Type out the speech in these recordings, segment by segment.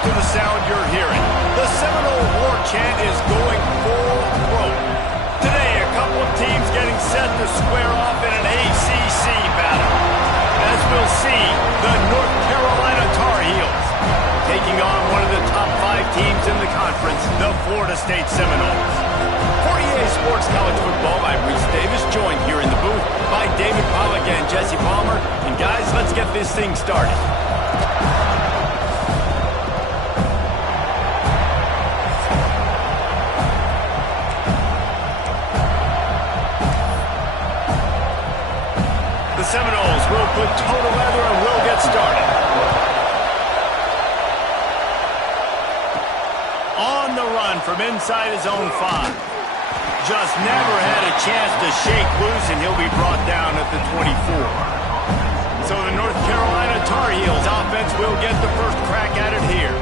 to the sound you're hearing. The Seminole war chant is going full throat. Today, a couple of teams getting set to square off in an ACC battle. As we'll see, the North Carolina Tar Heels taking on one of the top 5 teams in the conference, the Florida State Seminoles. For EA Sports College Football, I'm Reese Davis, joined here in the booth by David Pollack and Jesse Palmer. And guys, let's get this thing started. The Seminoles will put toe to leather and will get started. On the run from inside his own 5. Just never had a chance to shake loose, and he'll be brought down at the 24. So the North Carolina Tar Heels offense will get the first crack at it here.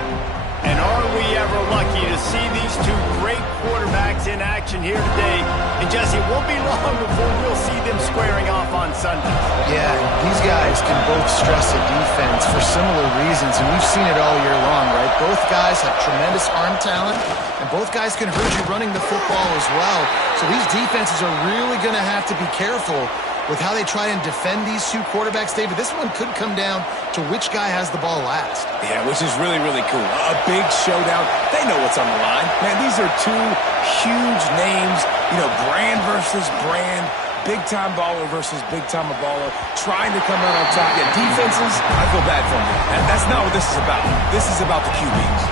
And are we ever lucky to see these two great quarterbacks in action here today? And Jesse, it won't be long before we'll see them squaring off on Sunday. Yeah, these guys can both stress a defense for similar reasons, and we've seen it all year long, right? Both guys have tremendous arm talent, and both guys can hurt you running the football as well. So these defenses are really going to have to be careful with how they try and defend these two quarterbacks, David. This one could come down to which guy has the ball last. Yeah, which is really, really cool. A big showdown. They know what's on the line. Man, these are two huge names, you know, brand versus brand, big-time baller versus big-time baller, trying to come out on top. Yeah, defenses, I feel bad for them. And that's not what this is about. This is about the QBs.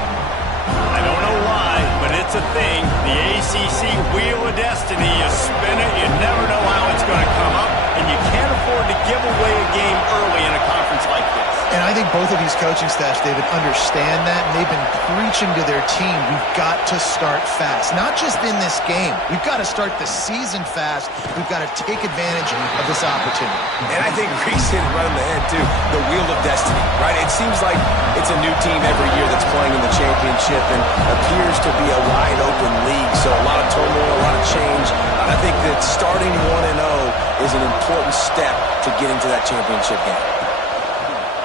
I don't know why, but it's a thing. The ACC Wheel of Destiny, you spin it, you never know how it's going to come up, and you can't afford to give away a game early in a conference like this. And I think both of these coaching staffs, David, understand that, and they've been preaching to their team, we've got to start fast. Not just in this game. We've got to start the season fast. We've got to take advantage of this opportunity. And I think Reese hit it right on the head, too. The Wheel of Destiny, right? It seems like it's a new team every year that's playing in the championship and appears to be a wide-open league. So a lot of turmoil, a lot of change. And I think that starting 1-0 is an important step to getting to that championship game.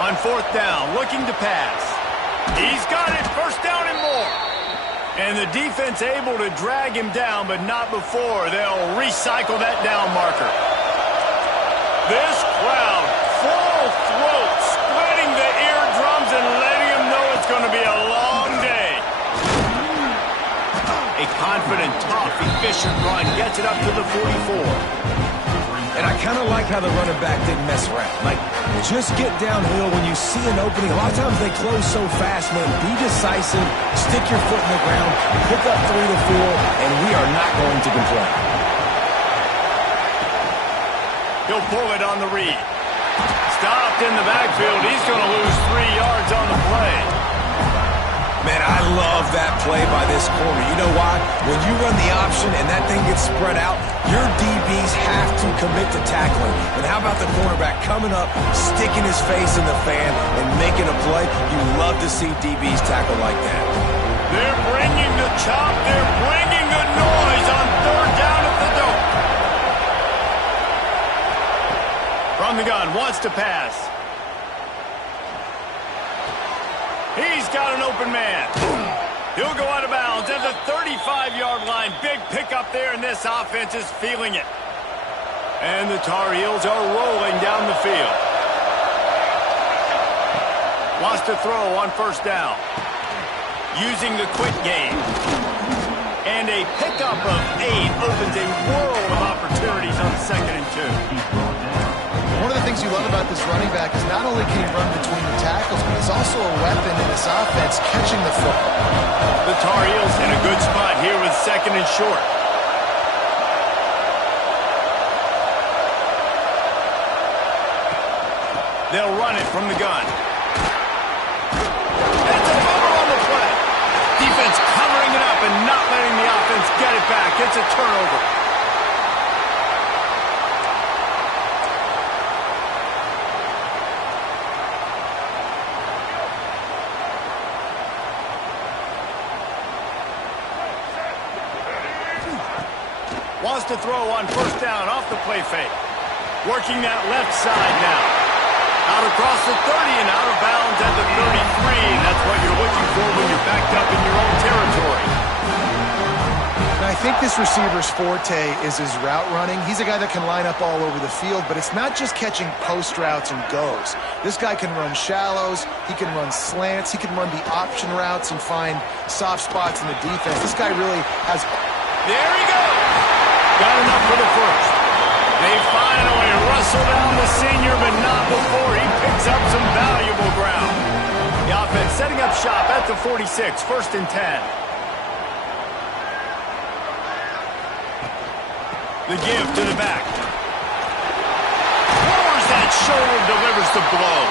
On 4th down, looking to pass. He's got it, 1st down and more. And the defense able to drag him down, but not before they'll recycle that down marker. This crowd, full throat, splitting the eardrums and letting him know it's going to be a long day. A confident, tough, efficient run gets it up to the 44. And I kind of like how the running back didn't mess around. Like, just get downhill when you see an opening. A lot of times they close so fast, man. Be decisive, stick your foot in the ground, pick up 3 to 4, and we are not going to complain. He'll pull it on the read. Stopped in the backfield. He's going to lose 3 yards on the play. Man, I love that play by this corner. You know why? When you run the option and that thing gets spread out, your DBs have to commit to tackling. And how about the cornerback coming up, sticking his face in the fan, and making a play? You love to see DBs tackle like that. They're bringing the chop. They're bringing the noise on 3rd down at the dope. From the gun, wants to pass. He's got an open man. He'll go out of bounds at the 35-yard line. Big pickup there, and this offense is feeling it. And the Tar Heels are rolling down the field. Wants to throw on 1st down. Using the quick game. And a pickup of 8 opens a world of opportunities on 2nd and 2. One of the things you love about this running back is not only can he run between the tackles, but he's also a weapon in this offense catching the football. The Tar Heels in a good spot here with 2nd and short. They'll run it from the gun. That's a fumble on the play. Defense covering it up and not letting the offense get it back. It's a turnover. Wants to throw on 1st down off the play fake. Working that left side now. Out across the 30 and out of bounds at the 33. That's what you're looking for think this receiver's forte is his route running. He's a guy that can line up all over the field, but it's not just catching post routes and goes. This guy can run shallows, he can run slants, he can run the option routes and find soft spots in the defense. This guy really has... There he goes! Got enough for the first. They finally wrestle down the senior, but not before he picks up some valuable ground. The offense setting up shop at the 46, 1st and 10. The give to the back. Lowers that shoulder, delivers the blow.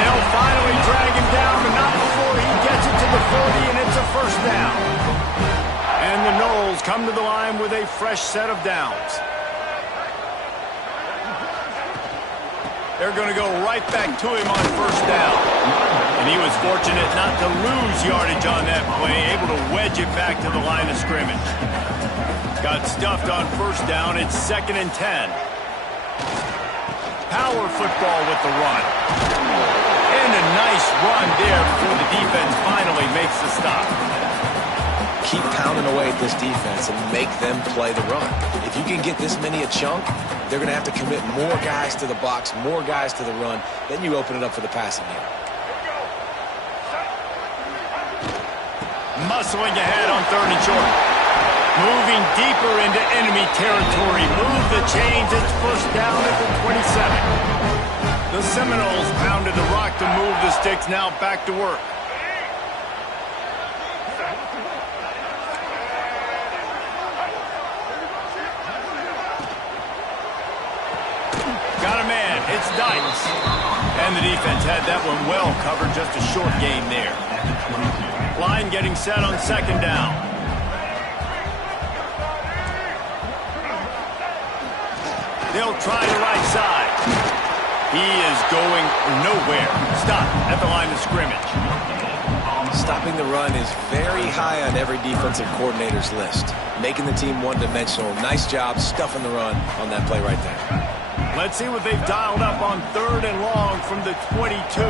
They'll finally drag him down, but not before he gets it to the 40, and it's a first down. And the Noles come to the line with a fresh set of downs. They're going to go right back to him on first down. And he was fortunate not to lose yardage on that play, able to wedge it back to the line of scrimmage. Got stuffed on first down. It's 2nd and 10. Power football with the run. And a nice run there before the defense finally makes the stop. Keep pounding away at this defense and make them play the run. If you can get this many a chunk, they're going to have to commit more guys to the box, more guys to the run. Then you open it up for the passing game. Muscling ahead on 3rd and short. Moving deeper into enemy territory. Move the chains. It's first down at the 27. The Seminoles pounded the rock to move the sticks. Now back to work. Got a man. It's Dykes. And the defense had that one well covered. Just a short gain there. Line getting set on 2nd down. They'll try the right side. He is going nowhere. Stop at the line of scrimmage. Stopping the run is very high on every defensive coordinator's list. Making the team one-dimensional. Nice job stuffing the run on that play right there. Let's see what they've dialed up on 3rd and long from the 22.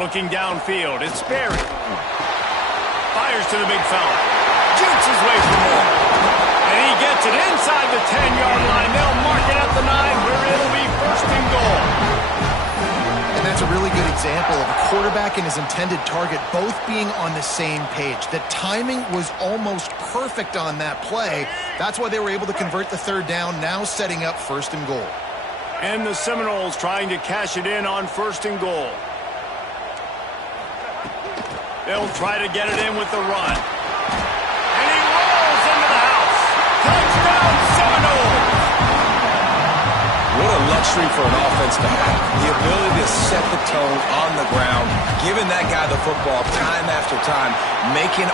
Looking downfield, it's Sperry. Fires to the big fella. Jukes his way from there. And he gets it inside the 10-yard line. They'll mark it at the 9 where it'll be 1st and goal. And that's a really good example of a quarterback and his intended target both being on the same page. The timing was almost perfect on that play. That's why they were able to convert the 3rd down, now setting up 1st and goal. And the Seminoles trying to cash it in on 1st and goal. They'll try to get it in with the run. And he rolls into the house. Touchdown, Seminoles! What a luxury for an offense to have. The ability to set the tone on the ground, giving that guy the football time after time, making...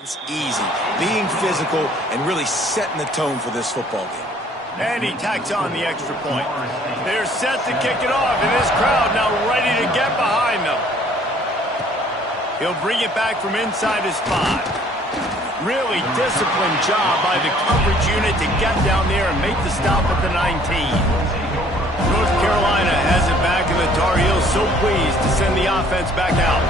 It's easy. Being physical and really setting the tone for this football game. And he tacks on the extra point. They're set to kick it off, and this crowd now ready to get behind them. He'll bring it back from inside his 5. Really disciplined job by the coverage unit to get down there and make the stop at the 19. North Carolina has it back, and the Tar Heels so pleased to send the offense back out.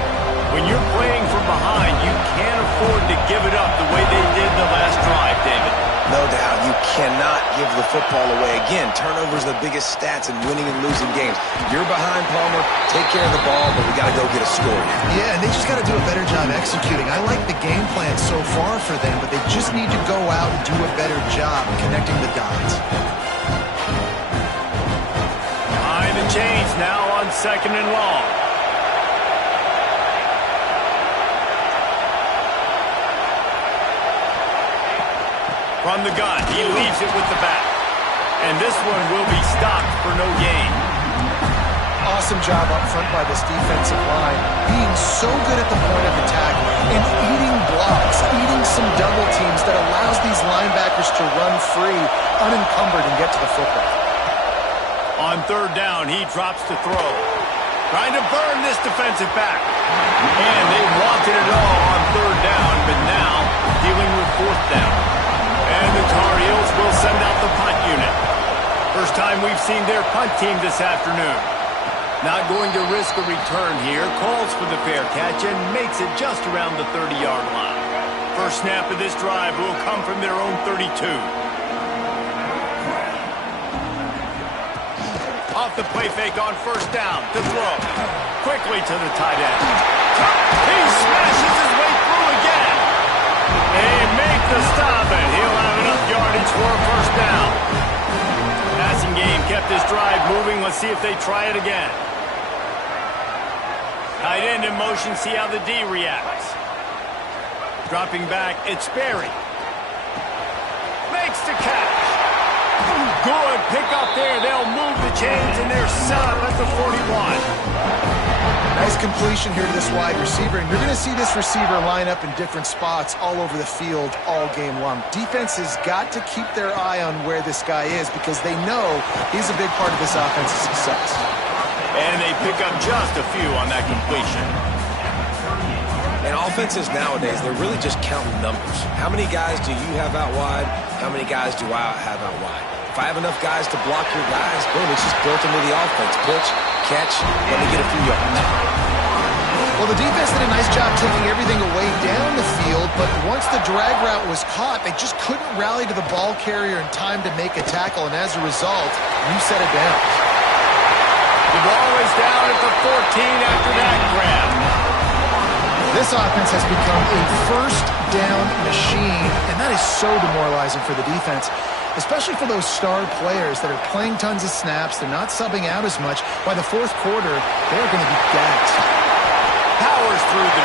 When you're playing from behind, you can't afford to give it up the way they did the last drive, David. No doubt, you cannot give the football away. Again, turnovers are the biggest stats in winning and losing games. You're behind, Palmer. Take care of the ball, but we got to go get a score. Yeah, and they just got to do a better job executing. I like the game plan so far for them, but they just need to go out and do a better job connecting the dots. Behind the chains now on 2nd and long. From the gun, he leaves it with the back. And this one will be stopped for no gain. Awesome job up front by this defensive line, being so good at the point of attack and eating blocks, eating some double teams that allows these linebackers to run free, unencumbered, and get to the football. On 3rd down, he drops to throw. Trying to burn this defensive back. And they wanted it all on 3rd down, but now dealing with 4th down. And the Tar Heels will send out the punt unit. First time we've seen their punt team this afternoon. Not going to risk a return here. Calls for the fair catch and makes it just around the 30-yard line. First snap of this drive will come from their own 32. Off the play fake on 1st down to throw. Quickly to the tight end. He smashes his way through again. They make the stop, and he'll have enough yardage for a 1st down. Passing game kept this drive moving. Let's see if they try it again. Tight end in motion, see how the D reacts. Dropping back, it's Berry. Makes the catch. Good pick up there. They'll move the chains, and they're set up at the 41. Nice completion here to this wide receiver, and you're going to see this receiver line up in different spots all over the field all game long. Defense has got to keep their eye on where this guy is because they know he's a big part of this offense's success. And they pick up just a few on that completion. And offenses nowadays, they're really just counting numbers. How many guys do you have out wide? How many guys do I have out wide? If I have enough guys to block your guys, boom, it's just built into the offense. Pitch, catch, let me get a few yards. Well, the defense did a nice job taking everything away down the field, but once the drag route was caught, they just couldn't rally to the ball carrier in time to make a tackle, and as a result, you set it down. The ball is down at the 14 after that grab. This offense has become a 1st down machine, and that is so demoralizing for the defense, especially for those star players that are playing tons of snaps. They're not subbing out as much. By the 4th quarter, they're going to be gassed. Powers through the